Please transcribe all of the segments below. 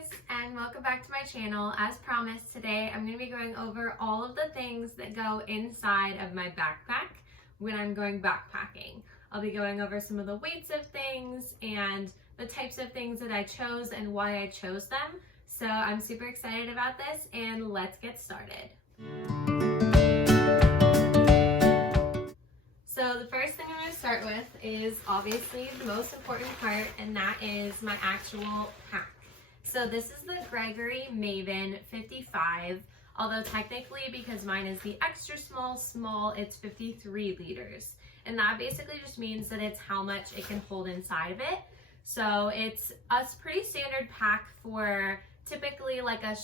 guys, and welcome back to my channel. As promised, today I'm going to be going over all of the things that go inside of my backpack when I'm going backpacking. I'll be going over some of the weights of things and the types of things that I chose and why I chose them. So I'm super excited about this, and let's get started. So the first thing I'm going to start with is obviously the most important part, and that is my actual pack. So this is the Gregory Maven 55, although technically because mine is the extra small, it's 53 liters. And that basically just means that it's how much it can hold inside of it. So it's a pretty standard pack for typically like a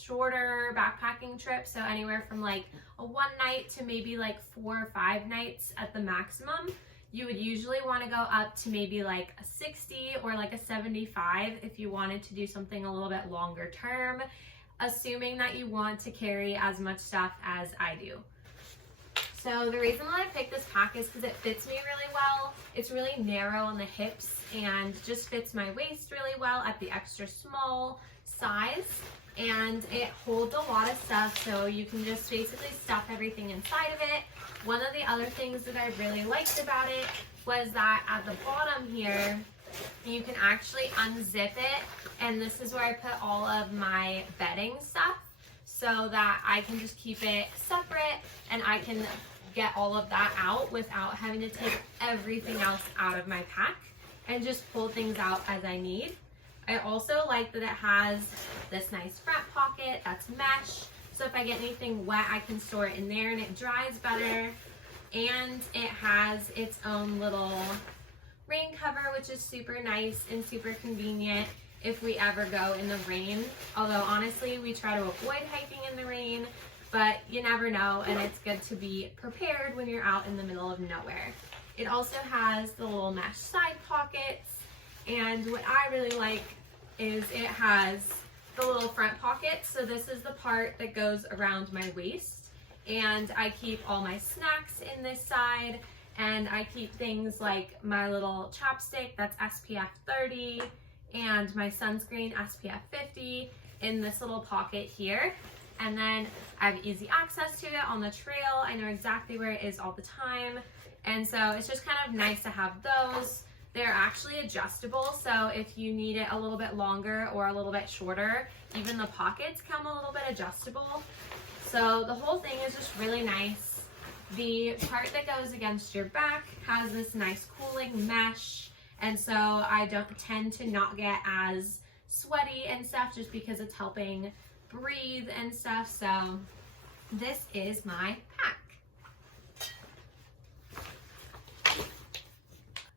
shorter backpacking trip, so anywhere from like a 1 night to maybe like 4 or 5 nights at the maximum. You would usually want to go up to maybe like a 60 or like a 75 if you wanted to do something a little bit longer term, assuming that you want to carry as much stuff as I do. So the reason why I picked this pack is because it fits me really well. It's really narrow on the hips and just fits my waist really well at the extra small size. And it holds a lot of stuff, so you can just basically stuff everything inside of it. One of the other things that I really liked about it was that at the bottom here, you can actually unzip it, and this is where I put all of my bedding stuff so that I can just keep it separate and I can get all of that out without having to take everything else out of my pack and just pull things out as I need. I also like that it has this nice front pocket that's mesh, so if I get anything wet I can store it in there and it dries better. And it has its own little rain cover, which is super nice and super convenient if we ever go in the rain. Although honestly we try to avoid hiking in the rain, but you never know, and it's good to be prepared when you're out in the middle of nowhere. It also has the little mesh side pockets, and what I really like is it has the little front pocket. So this is the part that goes around my waist, and I keep all my snacks in this side, and I keep things like my little chapstick that's SPF 30 and my sunscreen SPF 50 in this little pocket here. And then I have easy access to it on the trail. I know exactly where it is all the time, and so it's just kind of nice to have those. They're actually adjustable, so if you need it a little bit longer or a little bit shorter, even the pockets come a little bit adjustable. So the whole thing is just really nice. The part that goes against your back has this nice cooling mesh, and so I don't tend to not get as sweaty and stuff just because it's helping breathe and stuff. So this is my pack.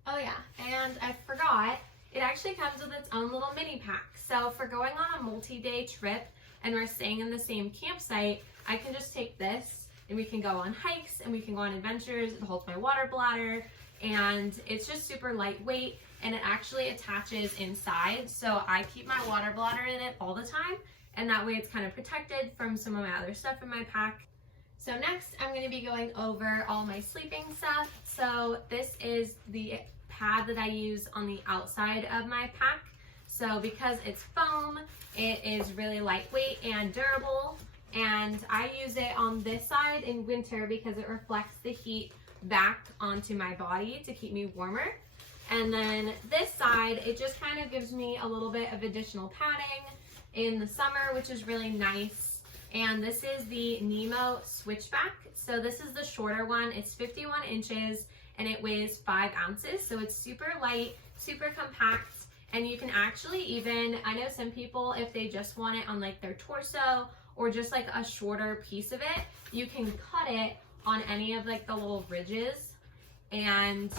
Oh yeah, and I forgot, it actually comes with its own little mini pack. So for going on a multi-day trip and we're staying in the same campsite, I can just take this and we can go on hikes and we can go on adventures. It holds my water bladder, and it's just super lightweight, and it actually attaches inside. So I keep my water bladder in it all the time, and that way it's kind of protected from some of my other stuff in my pack. So next I'm going to be going over all my sleeping stuff. So this is the pad that I use on the outside of my pack. So because it's foam, it is really lightweight and durable, and I use it on this side in winter because it reflects the heat back onto my body to keep me warmer. And then this side, it just kind of gives me a little bit of additional padding in the summer, which is really nice. And this is the Nemo Switchback. So this is the shorter one. It's 51 inches and it weighs 5 ounces. So it's super light, super compact. And you can actually even, I know some people, if they just want it on like their torso or just like a shorter piece of it, you can cut it on any of like the little ridges and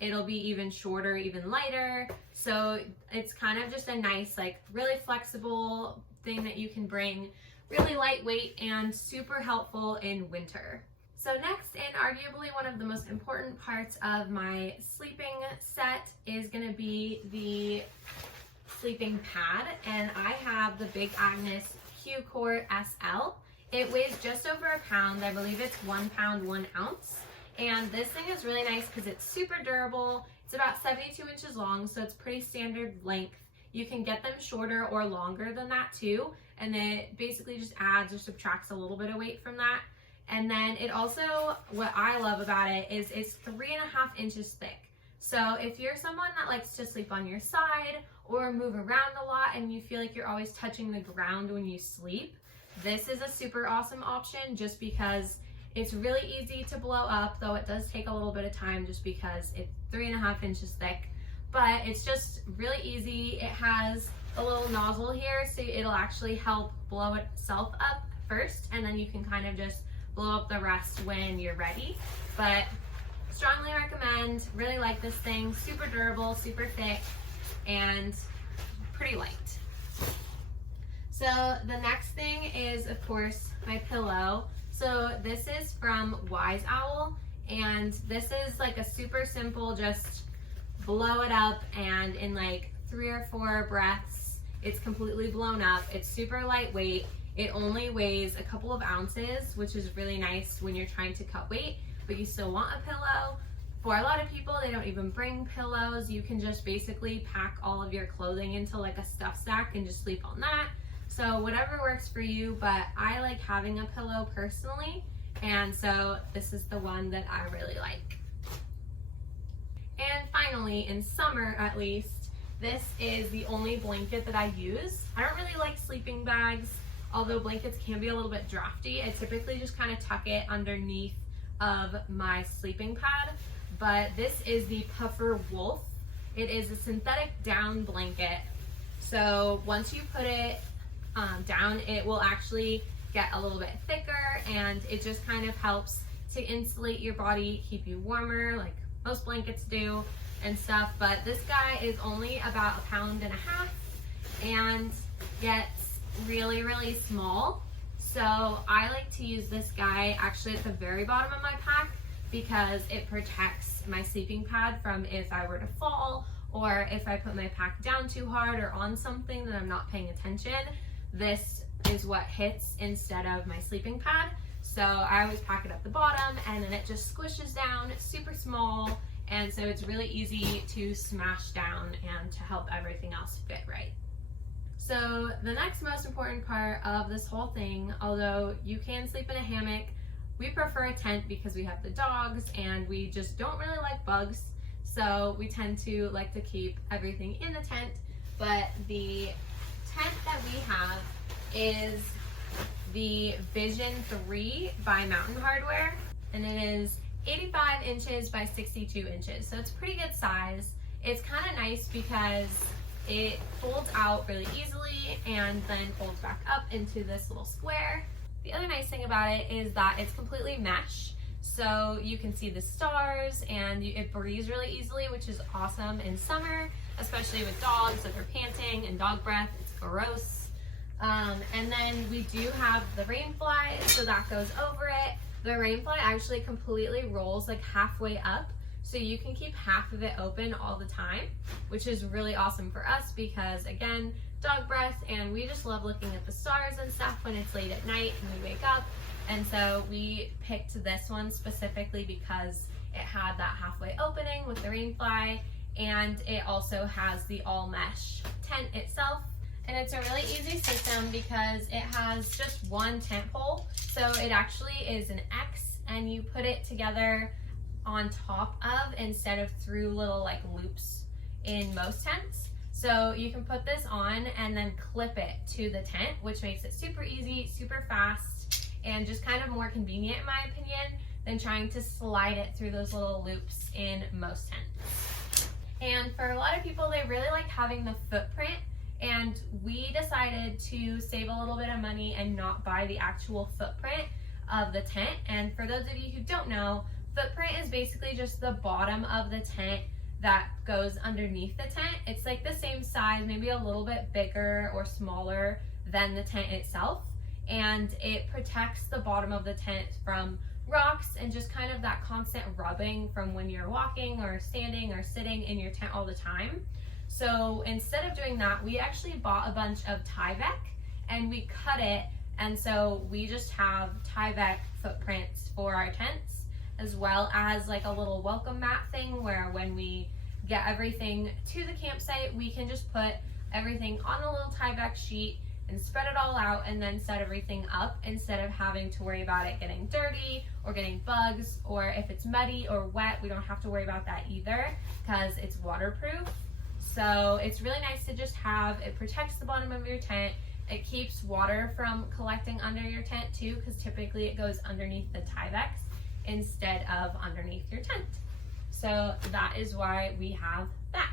it'll be even shorter, even lighter. So it's kind of just a nice, like really flexible thing that you can bring, really lightweight and super helpful in winter. So next, and arguably one of the most important parts of my sleeping set, is going to be the sleeping pad, and I have the Big Agnes Q-Core SL. It weighs just over a pound. I believe it's 1 pound 1 ounce, and this thing is really nice because it's super durable. It's about 72 inches long, so it's pretty standard length. You can get them shorter or longer than that too, and it basically just adds or subtracts a little bit of weight from that. And then it also, what I love about it is it's 3.5 inches thick. So if you're someone that likes to sleep on your side or move around a lot and you feel like you're always touching the ground when you sleep, this is a super awesome option just because it's really easy to blow up, though it does take a little bit of time just because it's 3.5 inches thick. But it's just really easy. It has a little nozzle here, so it'll actually help blow itself up first, and then you can kind of just blow up the rest when you're ready. But strongly recommend, really like this thing. Super durable, super thick, and pretty light. So the next thing is, of course, my pillow. So this is from Wise Owl, and this is like a super simple, just blow it up, and in like 3 or 4 breaths, it's completely blown up. It's super lightweight. It only weighs a couple of ounces, which is really nice when you're trying to cut weight, but you still want a pillow. For a lot of people, they don't even bring pillows. You can just basically pack all of your clothing into like a stuff sack and just sleep on that. So whatever works for you, but I like having a pillow personally, and so this is the one that I really like. And finally, in summer at least, this is the only blanket that I use. I don't really like sleeping bags, although blankets can be a little bit drafty. I typically just kind of tuck it underneath of my sleeping pad, but this is the Puffer Wolf. It is a synthetic down blanket. So once you put it down, it will actually get a little bit thicker, and it just kind of helps to insulate your body, keep you warmer like most blankets do and stuff. But this guy is only about 1.5 pounds and gets really, really small. So I like to use this guy actually at the very bottom of my pack because it protects my sleeping pad from if I were to fall, or if I put my pack down too hard or on something that I'm not paying attention. This is what hits instead of my sleeping pad. So I always pack it at the bottom, and then it just squishes down. It's super small, and so it's really easy to smash down and to help everything else fit right. So the next most important part of this whole thing, although you can sleep in a hammock, we prefer a tent because we have the dogs and we just don't really like bugs. So we tend to like to keep everything in the tent. But the tent that we have is the Vision 3 by Mountain Hardware, and it is 85 inches by 62 inches. So it's pretty good size. It's kind of nice because it folds out really easily and then folds back up into this little square. The other nice thing about it is that it's completely mesh, so you can see the stars, and it breathes really easily, which is awesome in summer, especially with dogs that are panting and dog breath. It's gross. And then we do have the rain fly, so that goes over it. The rain fly actually completely rolls like halfway up, so you can keep half of it open all the time, which is really awesome for us because, again, dog breath, and we just love looking at the stars and stuff when it's late at night and we wake up. And so we picked this one specifically because it had that halfway opening with the rain fly, and it also has the all mesh tent itself. And it's a really easy system because it has just one tent pole. So it actually is an X, and you put it together on top of instead of through little like loops in most tents. So you can put this on and then clip it to the tent, which makes it super easy, super fast, and just kind of more convenient in my opinion than trying to slide it through those little loops in most tents. And for a lot of people, they really like having the footprint, and we decided to save a little bit of money and not buy the actual footprint of the tent. And for those of you who don't know, footprint is basically just the bottom of the tent that goes underneath the tent. It's like the same size, maybe a little bit bigger or smaller than the tent itself, and it protects the bottom of the tent from rocks and just kind of that constant rubbing from when you're walking or standing or sitting in your tent all the time. So instead of doing that, we actually bought a bunch of Tyvek and we cut it, and so we just have Tyvek footprints for our tents, as well as like a little welcome mat thing where when we get everything to the campsite, we can just put everything on a little Tyvek sheet and spread it all out and then set everything up instead of having to worry about it getting dirty or getting bugs, or if it's muddy or wet, we don't have to worry about that either because it's waterproof. So it's really nice to just have, it protects the bottom of your tent. It keeps water from collecting under your tent too, because typically it goes underneath the Tyveks instead of underneath your tent. So that is why we have that.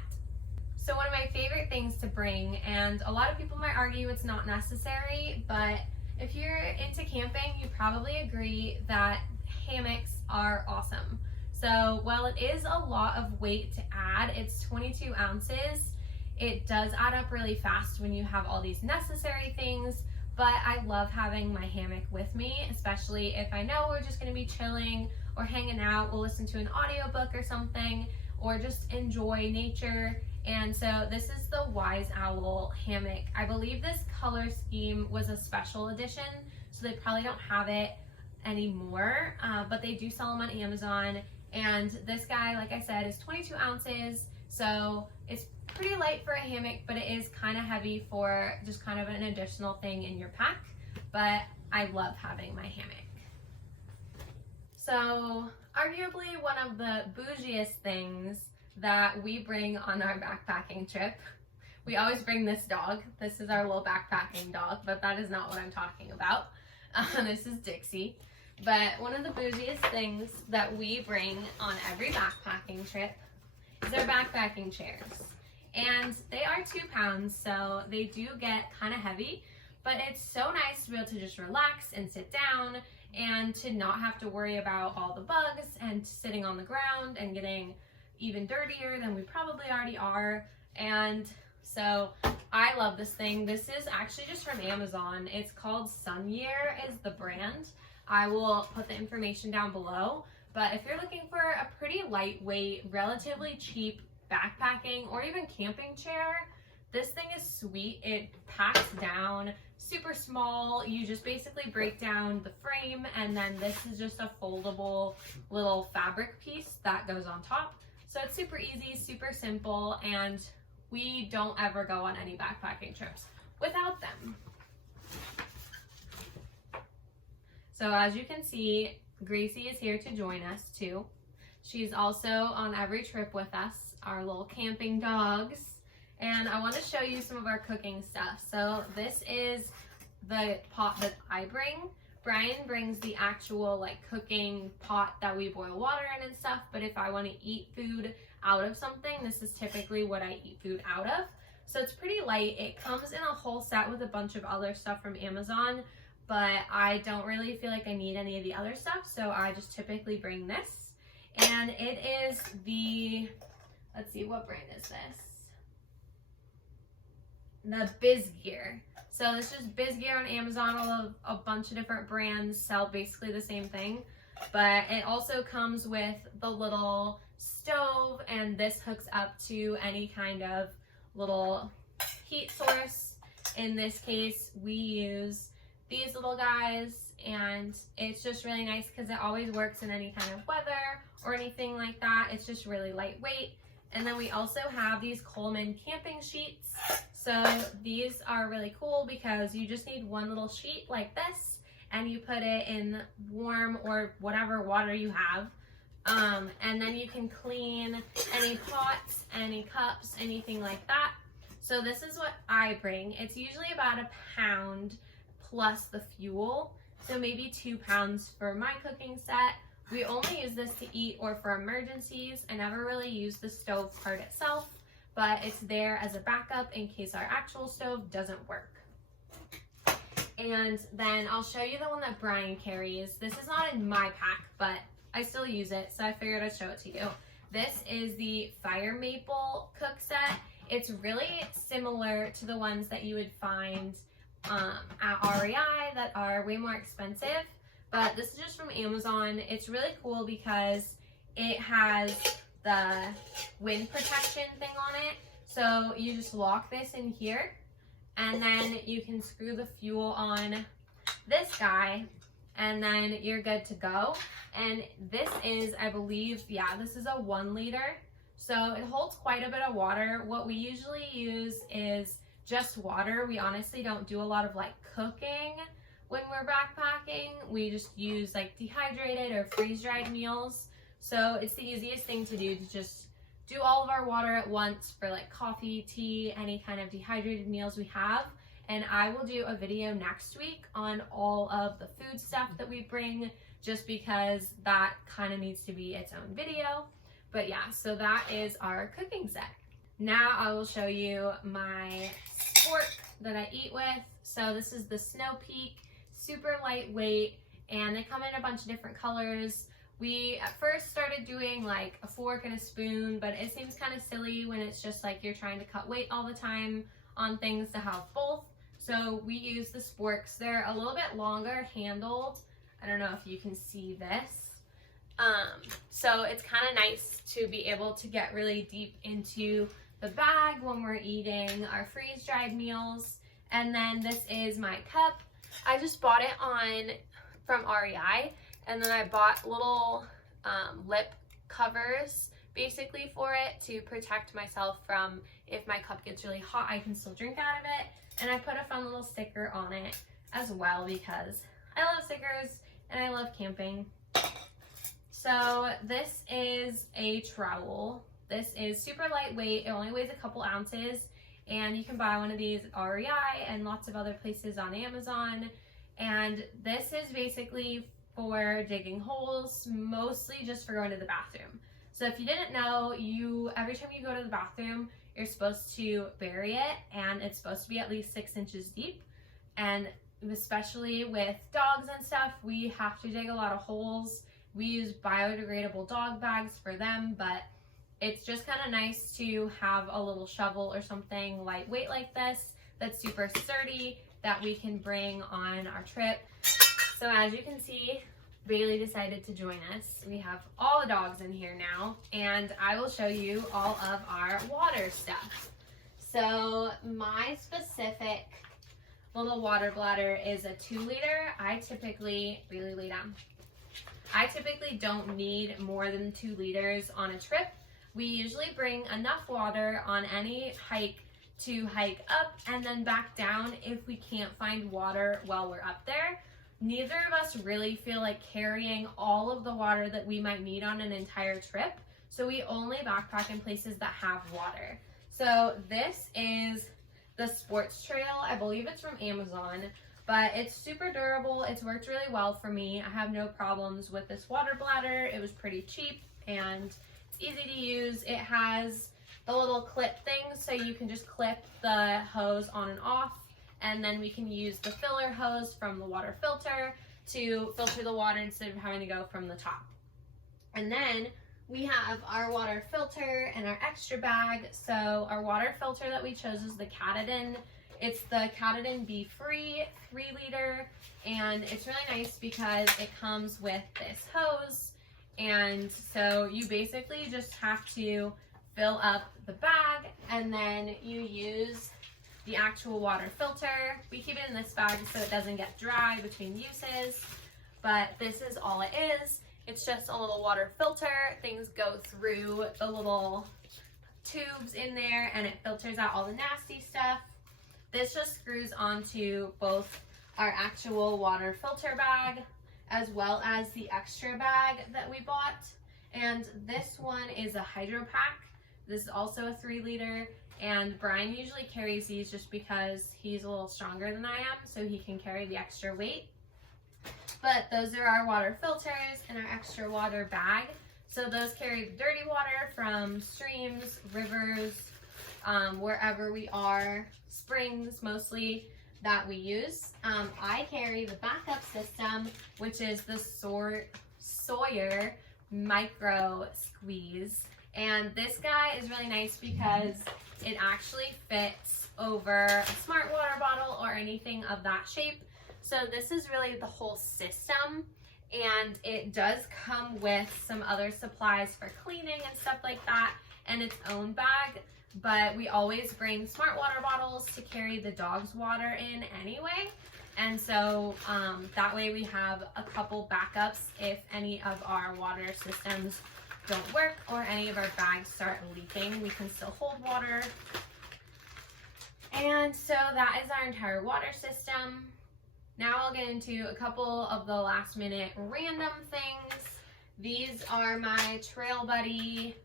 So one of my favorite things to bring, and a lot of people might argue it's not necessary, but if you're into camping, you probably agree that hammocks are awesome. So while it is a lot of weight to add, it's 22 ounces, it does add up really fast when you have all these necessary things, but I love having my hammock with me, especially if I know we're just gonna be chilling or hanging out, we'll listen to an audiobook or something, or just enjoy nature. And so this is the Wise Owl hammock. I believe this color scheme was a special edition, so they probably don't have it anymore, but they do sell them on Amazon. And this guy, like I said, is 22 ounces, so it's pretty light for a hammock, but it is kind of heavy for just kind of an additional thing in your pack. But I love having my hammock. So arguably one of the bougiest things that we bring on our backpacking trip, we always bring this dog. This is our little backpacking dog, but that is not what I'm talking about. This is Dixie. But one of the bougiest things that we bring on every backpacking trip is our backpacking chairs. And they are 2 pounds, so they do get kind of heavy, but it's so nice to be able to just relax and sit down and to not have to worry about all the bugs and sitting on the ground and getting even dirtier than we probably already are. And so I love this thing. This is actually just from Amazon. It's called Sunyear is the brand. I will put the information down below, but if you're looking for a pretty lightweight, relatively cheap backpacking or even camping chair, this thing is sweet. It packs down, super small. You just basically break down the frame, and then this is just a foldable little fabric piece that goes on top. So it's super easy, super simple, and we don't ever go on any backpacking trips without them. So as you can see, Gracie is here to join us too. She's also on every trip with us, our little camping dogs. And I want to show you some of our cooking stuff. So this is the pot that I bring. Brian brings the actual like cooking pot that we boil water in and stuff. But if I want to eat food out of something, this is typically what I eat food out of. So it's pretty light. It comes in a whole set with a bunch of other stuff from Amazon, but I don't really feel like I need any of the other stuff, so I just typically bring this. And it is the, let's see, what brand is this? The Bisgear. So this is Bisgear on Amazon. A bunch of different brands sell basically the same thing, but it also comes with the little stove, and this hooks up to any kind of little heat source. In this case, we use these little guys, and it's just really nice because it always works in any kind of weather or anything like that. It's just really lightweight. And then we also have these Coleman camping sheets. So these are really cool because you just need one little sheet like this, and you put it in warm or whatever water you have. And then you can clean any pots, any cups, anything like that. So this is what I bring. It's usually about a pound plus the fuel, so maybe 2 pounds for my cooking set. We only use this to eat or for emergencies. I never really use the stove part itself, but it's there as a backup in case our actual stove doesn't work. And then I'll show you the one that Brian carries. This is not in my pack, but I still use it, so I figured I'd show it to you. This is the Fire Maple Cookset. It's really similar to the ones that you would find at REI that are way more expensive, but this is just from Amazon. It's really cool because it has the wind protection thing on it. So you just lock this in here, and then you can screw the fuel on this guy, and then you're good to go. And this is, I believe, yeah, this is a 1 liter. So it holds quite a bit of water. What we usually use is just water. We honestly don't do a lot of like cooking when we're backpacking. We just use like dehydrated or freeze-dried meals. So it's the easiest thing to do, to just do all of our water at once for like coffee, tea, any kind of dehydrated meals we have. And I will do a video next week on all of the food stuff that we bring, just because that kind of needs to be its own video. But yeah, so that is our cooking set. Now I will show you my Spork that I eat with. So this is the Snow Peak, super lightweight, and they come in a bunch of different colors. We at first started doing like a fork and a spoon, but it seems kind of silly when it's just like you're trying to cut weight all the time on things to have both. So we use the Sporks. They're a little bit longer handled. I don't know if you can see this. So it's kind of nice to be able to get really deep into the bag when we're eating our freeze-dried meals. And then this is my cup. I just bought it from REI, and then I bought little lip covers basically for it to protect myself from, if my cup gets really hot, I can still drink out of it. And I put a fun little sticker on it as well, because I love stickers and I love camping. So this is a trowel. This is super lightweight. It only weighs a couple ounces, and you can buy one of these at REI and lots of other places on Amazon. And this is basically for digging holes, mostly just for going to the bathroom. So if you didn't know, every time you go to the bathroom, you're supposed to bury it, and it's supposed to be at least 6 inches deep. And especially with dogs and stuff, we have to dig a lot of holes. We use biodegradable dog bags for them, but it's just kind of nice to have a little shovel or something lightweight like this that's super sturdy that we can bring on our trip. So as you can see, Bailey decided to join us. We have all the dogs in here now, and I will show you all of our water stuff. So my specific little water bladder is a 2 liter. Bailey, lay down. I typically don't need more than 2 liters on a trip. We usually bring enough water on any hike to hike up and then back down if we can't find water while we're up there. Neither of us really feel like carrying all of the water that we might need on an entire trip, so we only backpack in places that have water. So this is the Sportstrail. I believe it's from Amazon, but it's super durable. It's worked really well for me. I have no problems with this water bladder. It was pretty cheap and it's easy to use. It has the little clip thing, so you can just clip the hose on and off, and then we can use the filler hose from the water filter to filter the water instead of having to go from the top. And then we have our water filter and our extra bag. So our water filter that we chose is the Katadyn. It's the Katadyn Be Free 3 liter, and it's really nice because it comes with this hose. And so you basically just have to fill up the bag, and then you use the actual water filter. We keep it in this bag so it doesn't get dry between uses, but this is all it is. It's just a little water filter. Things go through the little tubes in there, and it filters out all the nasty stuff. This just screws onto both our actual water filter bag as well as the extra bag that we bought. And this one is a Hydrapak. This is also a 3 liter, and Brian usually carries these just because he's a little stronger than I am, so he can carry the extra weight. But those are our water filters and our extra water bag. So those carry the dirty water from streams, rivers, wherever we are, springs mostly that we use. I carry the backup system, which is the Sawyer micro squeeze. And this guy is really nice because it actually fits over a smart water bottle or anything of that shape. So this is really the whole system, and it does come with some other supplies for cleaning and stuff like that, and its own bag. But we always bring smart water bottles to carry the dog's water in anyway. And so that way we have a couple backups if any of our water systems don't work or any of our bags start leaking. We can still hold water. And so that is our entire water system. Now I'll get into a couple of the last minute random things. These are my Trail Buddy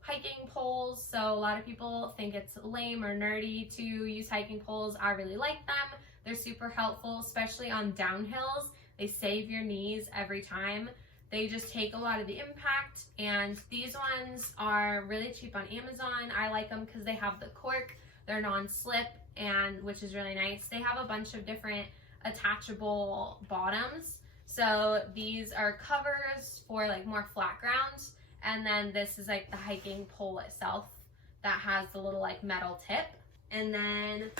hiking poles. So a lot of people think it's lame or nerdy to use hiking poles. I really like them. They're super helpful, especially on downhills. They save your knees every time. They just take a lot of the impact, and these ones are really cheap on Amazon. I like them because they have the cork. They're non-slip, and which is really nice. They have a bunch of different attachable bottoms. So these are covers for like more flat grounds, and then this is like the hiking pole itself that has the little like metal tip. And then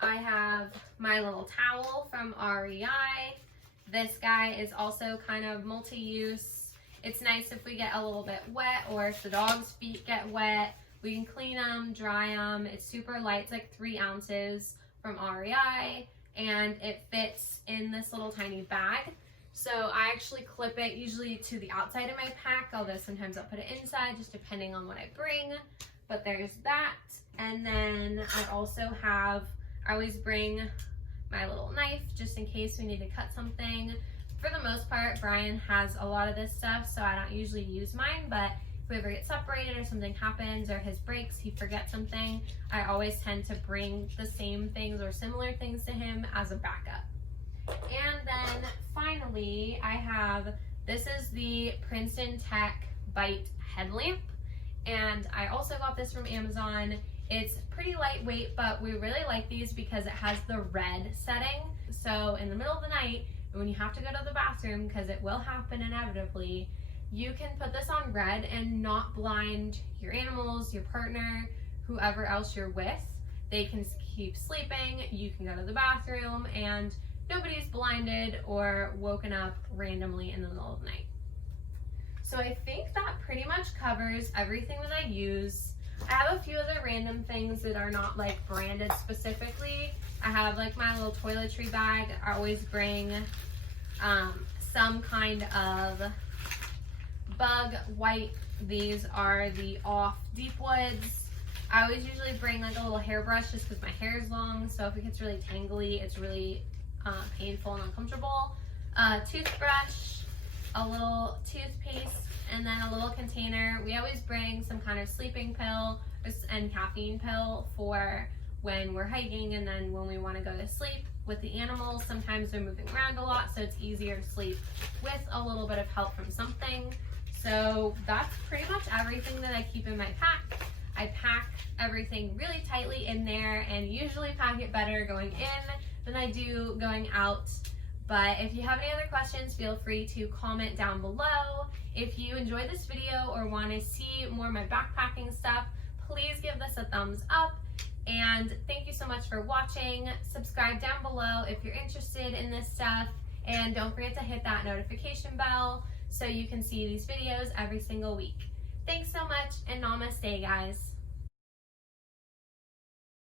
I have my little towel from REI. This guy is also kind of multi-use. It's nice if we get a little bit wet, or if the dog's feet get wet, we can clean them, dry them. It's super light. It's like 3 ounces from REI, and it fits in this little tiny bag. So I actually clip it usually to the outside of my pack, although sometimes I'll put it inside, just depending on what I bring. But there's that. And then I also have, I always bring my little knife just in case we need to cut something. For the most part, Brian has a lot of this stuff, so I don't usually use mine, but if we ever get separated or something happens or his breaks, he forgets something, I always tend to bring the same things or similar things to him as a backup. And then finally, I have, this is the Princeton Tech Byte headlamp, and I also got this from Amazon. It's pretty lightweight, but we really like these because it has the red setting. So in the middle of the night, when you have to go to the bathroom, because it will happen inevitably, you can put this on red and not blind your animals, your partner, whoever else you're with. They can keep sleeping, you can go to the bathroom, and nobody's blinded or woken up randomly in the middle of the night. So I think that pretty much covers everything that I use. I have a few other random things that are not like branded specifically. I have like my little toiletry bag. I always bring some kind of bug wipe. These are the Off Deep Woods. I always usually bring like a little hairbrush just because my hair is long, so if it gets really tangly, it's really painful and uncomfortable. Toothbrush, a little toothpaste, and then a little container. We always bring some kind of sleeping pill and caffeine pill for when we're hiking, and then when we want to go to sleep with the animals. Sometimes they're moving around a lot, so it's easier to sleep with a little bit of help from something. So that's pretty much everything that I keep in my pack. I pack everything really tightly in there, and usually pack it better going in than I do going out. But if you have any other questions, feel free to comment down below. If you enjoyed this video or want to see more of my backpacking stuff, please give this a thumbs up. And thank you so much for watching. Subscribe down below if you're interested in this stuff. And don't forget to hit that notification bell so you can see these videos every single week. Thanks so much, and namaste, guys.